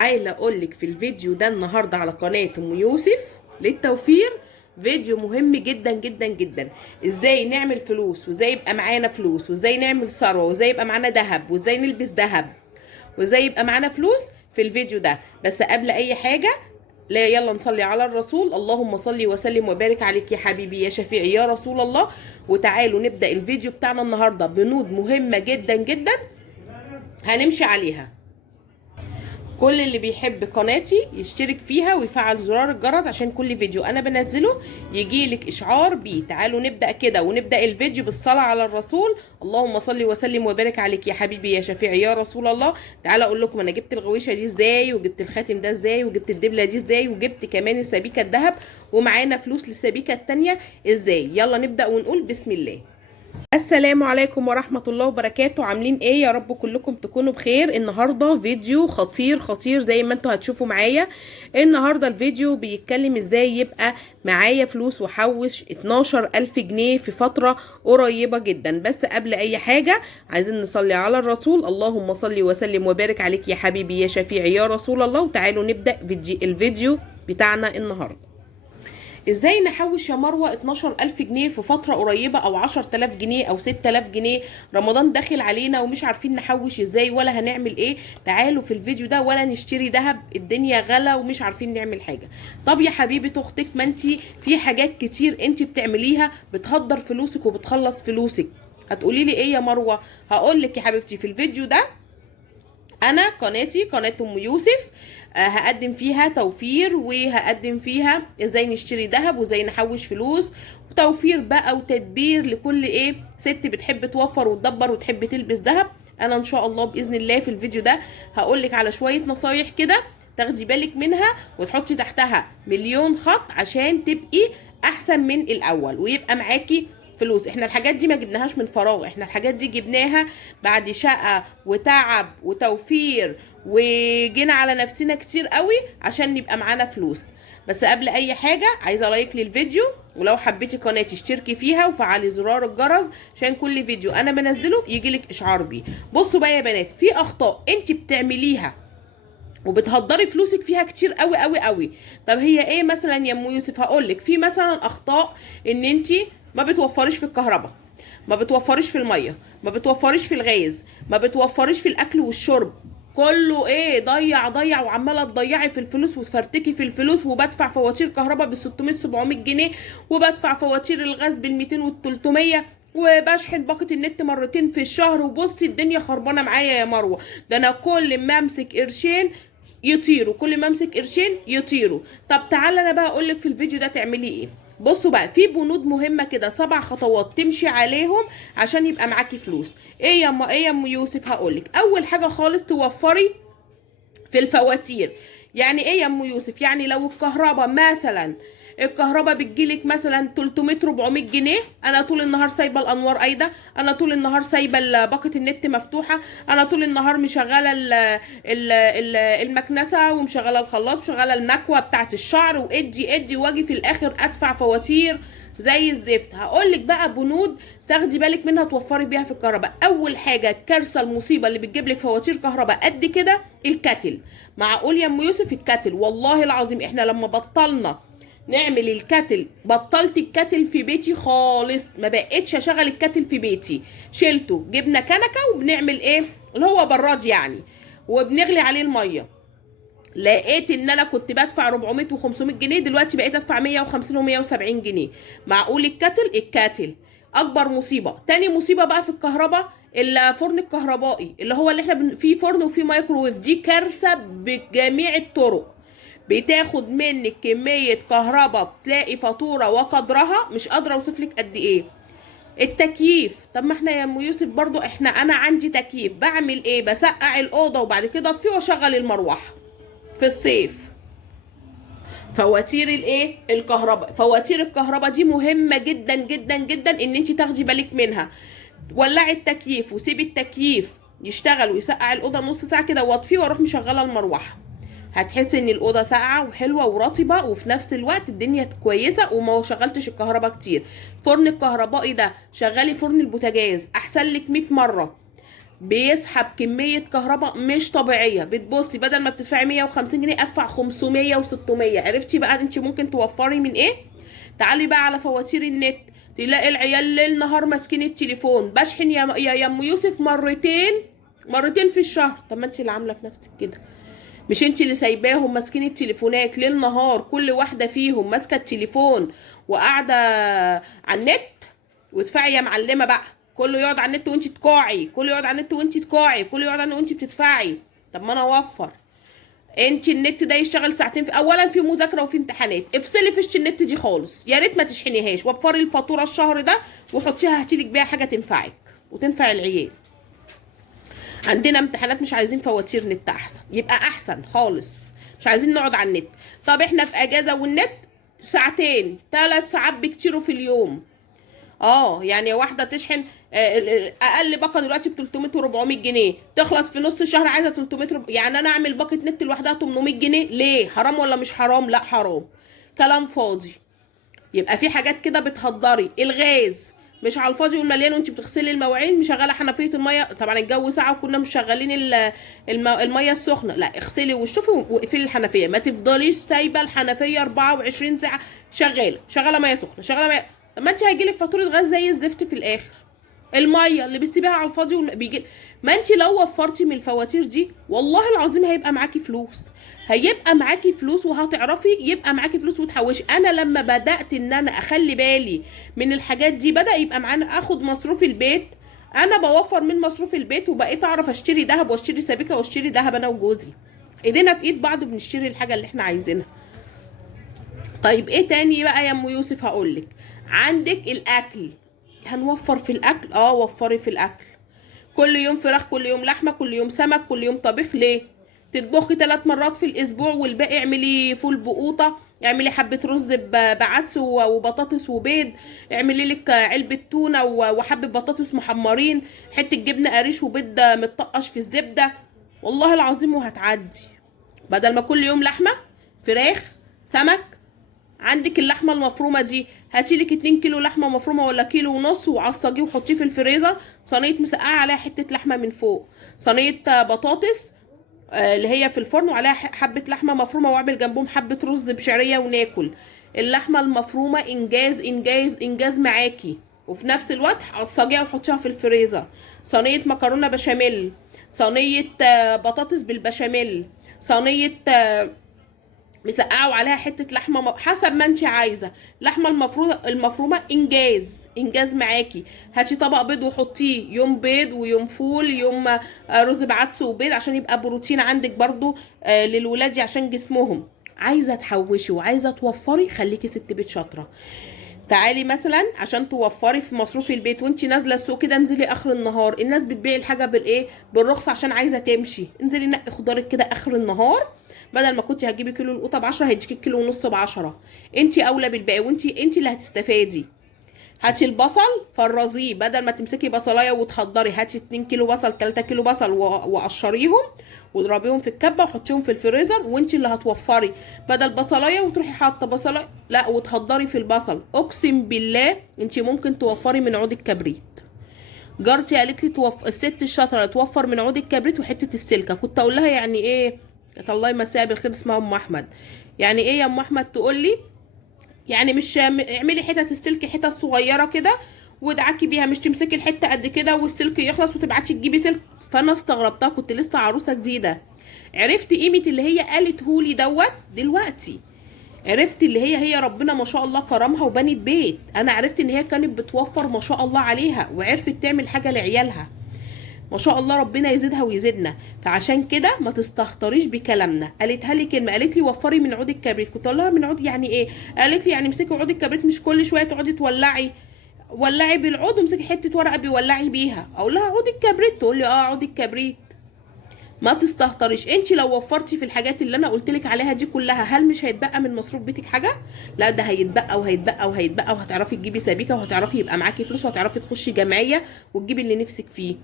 عايزه اقول لك في الفيديو ده النهارده على قناه ام يوسف للتوفير. فيديو مهم جدا جدا جدا. ازاي نعمل فلوس، وازاي يبقى معانا فلوس، وازاي نعمل ثروه، وازاي يبقى معانا ذهب، وازاي نلبس ذهب، وازاي يبقى معانا فلوس في الفيديو ده. بس قبل اي حاجه، لا يلا نصلي على الرسول. اللهم صلي وسلم وبارك عليك يا حبيبي يا شفيعي يا رسول الله. وتعالوا نبدا الفيديو بتاعنا النهارده بنود مهمه جدا جدا هنمشي عليها. كل اللي بيحب قناتي يشترك فيها ويفعل زرار الجرس عشان كل فيديو انا بنزله يجيلك اشعار بيه. تعالوا نبدأ كده، ونبدأ الفيديو بالصلاة على الرسول. اللهم صل وسلم وبارك عليك يا حبيبي يا شفيعي يا رسول الله. تعالوا اقول لكم انا جبت الغويشة دي ازاي، وجبت الخاتم ده ازاي، وجبت الدبلة دي ازاي، وجبت كمان السبيكة الذهب، ومعانا فلوس للسبيكة التانية ازاي. يلا نبدأ ونقول بسم الله. السلام عليكم ورحمة الله وبركاته. عاملين ايه؟ يا رب كلكم تكونوا بخير. النهاردة فيديو خطير خطير زي ما انتوا هتشوفوا معايا. النهاردة الفيديو بيتكلم ازاي يبقى معايا فلوس وحوش 12,000 جنيه في فترة قريبة جدا. بس قبل اي حاجة عايزين نصلي على الرسول. اللهم صل وسلم وبارك عليك يا حبيبي يا شفيعي يا رسول الله. وتعالوا نبدأ الفيديو بتاعنا النهاردة. ازاي نحوش يا مروه 12,000 جنيه في فتره قريبه، او 10,000 جنيه او 6,000 جنيه؟ رمضان داخل علينا ومش عارفين نحوش ازاي ولا هنعمل ايه. تعالوا في الفيديو ده. ولا نشتري ذهب، الدنيا غلا ومش عارفين نعمل حاجه. طب يا حبيبه اختك، ما انت في حاجات كتير انت بتعمليها بتهدر فلوسك وبتخلص فلوسك. هتقولي لي ايه يا مروه؟ هقول لك يا حبيبتي في الفيديو ده. انا قناتي قناه ام يوسف، هقدم فيها توفير، وهقدم فيها ازاي نشتري ذهب، وازاي نحوش فلوس، وتوفير بقى وتدبير لكل ايه ست بتحب توفر وتدبر وتحب تلبس ذهب. انا ان شاء الله باذن الله في الفيديو ده هقولك على شويه نصايح كده تاخدي بالك منها، وتحطي تحتها مليون خط عشان تبقي احسن من الاول ويبقى معاكي فلوس. احنا الحاجات دي ما جبناهاش من فراغ، احنا الحاجات دي جبناها بعد شقة وتعب وتوفير، وجينا على نفسنا كتير قوي عشان يبقى معانا فلوس. بس قبل اي حاجة عايزة لايك للفيديو، ولو حبيتي قناتي اشتركي فيها وفعلي زرار الجرس عشان كل فيديو انا بنزله يجيلك اشعار بيه. بصوا بقى يا بنات، في اخطاء انت بتعمليها وبتهدري فلوسك فيها كتير قوي قوي قوي. طب هي ايه مثلا يا ام يوسف؟ هقولك في مثلا اخطاء ان انت ما بتوفريش في الكهرباء، ما بتوفريش في الميه، ما بتوفريش في الغاز، ما بتوفريش في الاكل والشرب. كله ايه؟ ضيع ضيع، وعماله تضيعي في الفلوس وتفرتكي في الفلوس، وبدفع فواتير كهرباء بال 600 700 جنيه، وبدفع فواتير الغاز بال 200 وال 300، وبشحن باقة النت مرتين في الشهر. وبصي الدنيا خربانه معايا يا مروه. ده انا كل ما امسك قرشين يطيروا، كل ما امسك قرشين يطيروا. طب تعالى انا بقى اقولك في الفيديو ده تعملي ايه. بصوا بقى، في بنود مهمه كده، 7 خطوات تمشي عليهم عشان يبقى معاكي فلوس. ايه يا ام يوسف؟ هقولك اول حاجه خالص توفري في الفواتير. يعني ايه يا ام يوسف؟ يعني لو الكهرباء مثلا، الكهرباء بتجيلك مثلا 300 400 جنيه، انا طول النهار سايبه الانوار قايده، انا طول النهار سايبه باقه النت مفتوحه، انا طول النهار مشغله المكنسه، ومشغله الخلاط، ومشغله المكوه بتاعه الشعر، وادي ادي واجي في الاخر ادفع فواتير زي الزفت. هقولك بقى بنود تاخدي بالك منها توفري بيها في الكهرباء. اول حاجه الكارثه المصيبه اللي بتجيب لك فواتير كهرباء قد كده، الكتل. معقول يا ام يوسف؟ الكتل والله العظيم احنا لما بطلنا نعمل الكتل، بطلت الكتل في بيتي خالص، ما بقتش اشغل الكتل في بيتي، شلته، جبنا كنكه وبنعمل ايه اللي هو براد يعني، وبنغلي عليه الميه. لقيت ان انا كنت بدفع 400 و500 جنيه، دلوقتي بقيت ادفع 150 و170 جنيه. معقول الكتل اكبر مصيبه. تاني مصيبه بقى في الكهرباء، الفرن الكهربائي اللي هو اللي احنا فيه فرن وفيه مايكروويف. دي كارثه بجميع الطرق، بتاخد منك كميه كهرباء بتلاقي فاتوره وقدرها مش قادره اوصفلك قد ايه. التكييف، طب ما احنا يا ام يوسف برضو انا عندي تكييف، بعمل ايه؟ بسقع الاوضه وبعد كده اطفيه واشغل المروحه في الصيف. فواتير الايه؟ الكهرباء. فواتير الكهرباء دي مهمه جدا جدا جدا ان انت تاخدي بالك منها. ولعي التكييف وسيبي التكييف يشتغل ويسقع الاوضه نص ساعه كده، واطفيه واروح مشغله المروحه. هتحسي ان الاوضه ساقعه وحلوه ورطبه، وفي نفس الوقت الدنيا كويسه وما شغلتش الكهرباء كتير. فرن الكهربائي ده شغلي فرن البوتاجاز احسن لك 100 مره. بيسحب كميه كهرباء مش طبيعيه. بتبصي بدل ما بتدفعي 150 جنيه ادفع 500 و600. عرفتي بقى انت ممكن توفري من ايه؟ تعالي بقى على فواتير النت، تلاقي العيال ليل نهار ماسكين التليفون. بشحن يا ام يوسف مرتين في الشهر. طب ما انت اللي عامله في نفسك كده، مش انت اللي سايباهم ماسكين التليفونات ليل نهار؟ كل واحده فيهم ماسكه التليفون وقاعده على النت. وادفعي يا معلمه بقى، كله يقعد على النت وانت تكوعي، كله يقعد على النت وانت تكوعي، كله يقعد على النت وانت بتدفعي. طب ما انا اوفر. انت النت ده يشتغل ساعتين في اولا في مذاكره وفي امتحانات. افصلي فيش النت دي خالص، يا ريت ما تشحنيهاش. وفري الفاتوره الشهر ده وحطيها، هاتيلك بيها حاجه تنفعك وتنفع العيال. عندنا امتحانات، مش عايزين فواتير نت احسن، يبقى احسن خالص. مش عايزين نقعد على النت. طب احنا في اجازه والنت ساعتين 3 ساعات بكتير في اليوم. يعني واحده تشحن اقل باقه دلوقتي ب 300 و400 جنيه، تخلص في نص الشهر عايزه 300 يعني انا اعمل باقه نت لوحدها 800 جنيه ليه؟ حرام ولا مش حرام؟ لا حرام، كلام فاضي. يبقى في حاجات كده بتهدري. الغاز مش على الفاضي والمليان وانت بتغسلي المواعين مشغله حنفيه الميه. طبعا الجو ساعه وكنا مشغلين الميه السخنه. لا اغسلي وشوفي واقفلي الحنفيه، ما تفضليش سايبه الحنفيه 24 ساعه شغاله ميه سخنه شغاله ميه. طب ما انت هيجيلك فاتوره غاز زي الزفت في الاخر. الميه اللي بتسيبيها على الفاضي بيجي. ما انت لو وفرتي من الفواتير دي والله العظيم هيبقى معاكي فلوس، هيبقى معاكي فلوس وهتعرفي يبقى معاكي فلوس وتحوشي. انا لما بدات ان انا اخلي بالي من الحاجات دي بدا يبقى معانا اخد مصروف البيت. انا بوفر من مصروف البيت وبقيت اعرف اشتري ذهب واشتري سبيكه واشتري ذهب انا وجوزي. ايدينا في ايد بعض بنشتري الحاجه اللي احنا عايزينها. طيب ايه تاني بقى يا ام يوسف؟ هقولك عندك الاكل. هنوفر في الاكل. وفري في الاكل. كل يوم فراخ، كل يوم لحمه، كل يوم سمك، كل يوم طبيخ. ليه؟ تطبخي 3 مرات في الاسبوع والباقي اعملي فول بقوطه، اعملي حبه رز بعدس وبطاطس وبيض، اعملي لك علبه تونه وحبه بطاطس محمرين، حته جبنه قريش وبيض متطقش في الزبده. والله العظيم وهتعدي. بدل ما كل يوم لحمه فراخ سمك. عندك اللحمه المفرومه دي، هاتيلك 2 كيلو لحمه مفرومه ولا كيلو ونص وعصجيه وحطيه في الفريزر. صينيه مسقعه عليها حته لحمه من فوق، صينيه بطاطس اللي هي في الفرن وعليها حبه لحمه مفرومه، واعمل جنبهم حبه رز بشعريه وناكل. اللحمه المفرومه انجاز انجاز انجاز معاكي. وفي نفس الوقت عصجيها وحطيها في الفريزر. صينيه مكرونه بشاميل، صينيه بطاطس بالبشاميل، صينيه مسقعه وعليها حته لحمه حسب ما انت عايزه. اللحمه المفرومه انجاز معاكي. هاتي طبق بيض وحطيه، يوم بيض ويوم فول، يوم رز بعدس وبيض عشان يبقى بروتين عندك برضو للولاد عشان جسمهم. عايزه تحوشي وعايزه توفري، خليكي ست بيت شاطره. تعالي مثلا عشان توفري في مصروف البيت وانتي نازله السوق كده، انزلي اخر النهار. الناس بتبيع الحاجه بالرخص عشان عايزه تمشي. انزلي نقي خضارك كده اخر النهار. بدل ما كنتي هتجيبي كيلو القوطه ب10 هيديكي كيلو ونص ب10. انتي اولى بالباقي وانتي اللي هتستفادي. هاتي البصل فرزيه، بدل ما تمسكي بصلايه وتحضري هاتي 2 كيلو بصل 3 كيلو بصل وقشريهم واضربيهم في الكبه وحطيهم في الفريزر. وانت اللي هتوفري بدل بصلايه وتروحي حاطه بصلايه لا وتهدري في البصل. اقسم بالله انت ممكن توفري من عود الكبريت. جارتي قالت لي الست الشاطره توفر من عود الكبريت وحته السلكه. كنت اقول لها يعني ايه؟ الله يمسيها بالخير، اسمها ام احمد. يعني ايه يا ام احمد؟ تقول لي يعني مش اعملي حتت السلك حتت صغيره كده وادعكي بيها، مش تمسكي الحته قد كده والسلك يخلص وتبعتي تجيبي سلك. فانا استغربتها، كنت لسه عروسه جديده. عرفت قيمه اللي هي قالته لي دلوقتي. عرفت اللي هي ربنا ما شاء الله كرمها وبنت بيت. انا عرفت ان هي كانت بتوفر ما شاء الله عليها وعرفت تعمل حاجه لعيالها ما شاء الله. ربنا يزيدها ويزيدنا. فعشان كده ما تستهتريش بكلامنا. قالتها لي كلمه، قالت لي وفري من عود الكبريت. كنت اقول لها من عود يعني ايه؟ قالت لي يعني امسكي عود الكبريت، مش كل شويه تقعدي ولعي بالعود وامسكي حته ورقه بيولعي بيها. اقول لها عود الكبريت، تقول لي عود الكبريت. ما تستهتريش. انت لو وفرتي في الحاجات اللي انا قلت لك عليها دي كلها، هل مش هيتبقى من مصروف بيتك حاجه؟ لا ده هيتبقى وهيتبقى وهيتبقى، وهتعرفي تجيبي سبيكه وهتعرفي يبقى معاكي فلوس وهتعرفي تخشي جمعيه وتجيبي اللي نفسك فيه.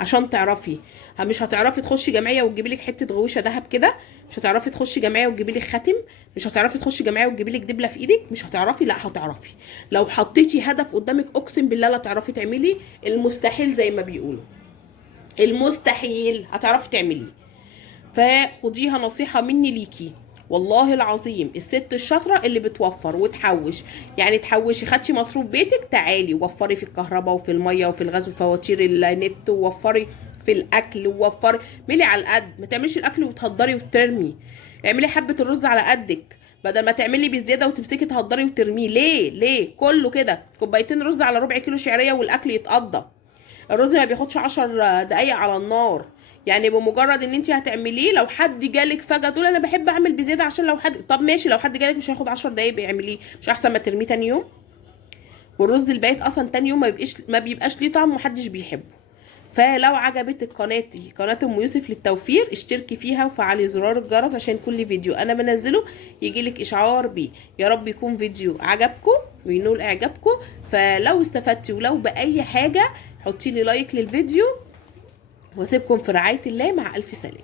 عشان تعرفي مش هتعرفي تخشي جمعيه وتجيبي لك حته غويشه ذهب كده، مش هتعرفي تخشي جمعيه وتجيبي لك خاتم، مش هتعرفي تخشي جمعيه وتجيبي لك دبله في ايدك، مش هتعرفي. لا هتعرفي لو حطيتي هدف قدامك. اقسم بالله لا تعرفي تعملي المستحيل زي ما بيقولوا. المستحيل هتعرفي تعمليه. فخديها نصيحة مني ليكي، والله العظيم الست الشاطرة اللي بتوفر وتحوش. يعني تحوشي، خدشي مصروف بيتك، تعالي وفري في الكهرباء وفي المية وفي الغاز وفواتير النت، ووفري في الاكل، ووفري. ملي على القد، ما تعمليش الاكل وتهدري وترمي. اعملي حبة الرز على قدك، بدل ما تعملي بزياده وتمسكي تهدري وترميه. ليه كله كده؟ كوبايتين رز على ربع كيلو شعريه والاكل يتقضى. الرز ما بياخدش 10 دقايق على النار. يعني بمجرد ان انت هتعمليه، لو حد جالك فجاه تقول انا بحب اعمل بزياده عشان لو حد، طب ماشي، لو حد جالك مش هياخد 10 دقايق بيعمليه، مش احسن ما ترميه تاني يوم؟ والرز البايت اصلا تاني يوم ما بيبقاش ليه طعم ومحدش بيحبه. فلو عجبتك قناتي، قناة ام يوسف للتوفير، اشتركي فيها وفعلي زرار الجرس عشان كل فيديو انا بنزله يجيلك اشعار بيه. يا رب يكون فيديو عجبكم وينول اعجابكم. فلو استفدتي ولو باي حاجة حطي لي لايك للفيديو، واسيبكم في رعاية الله، مع الف سلامة.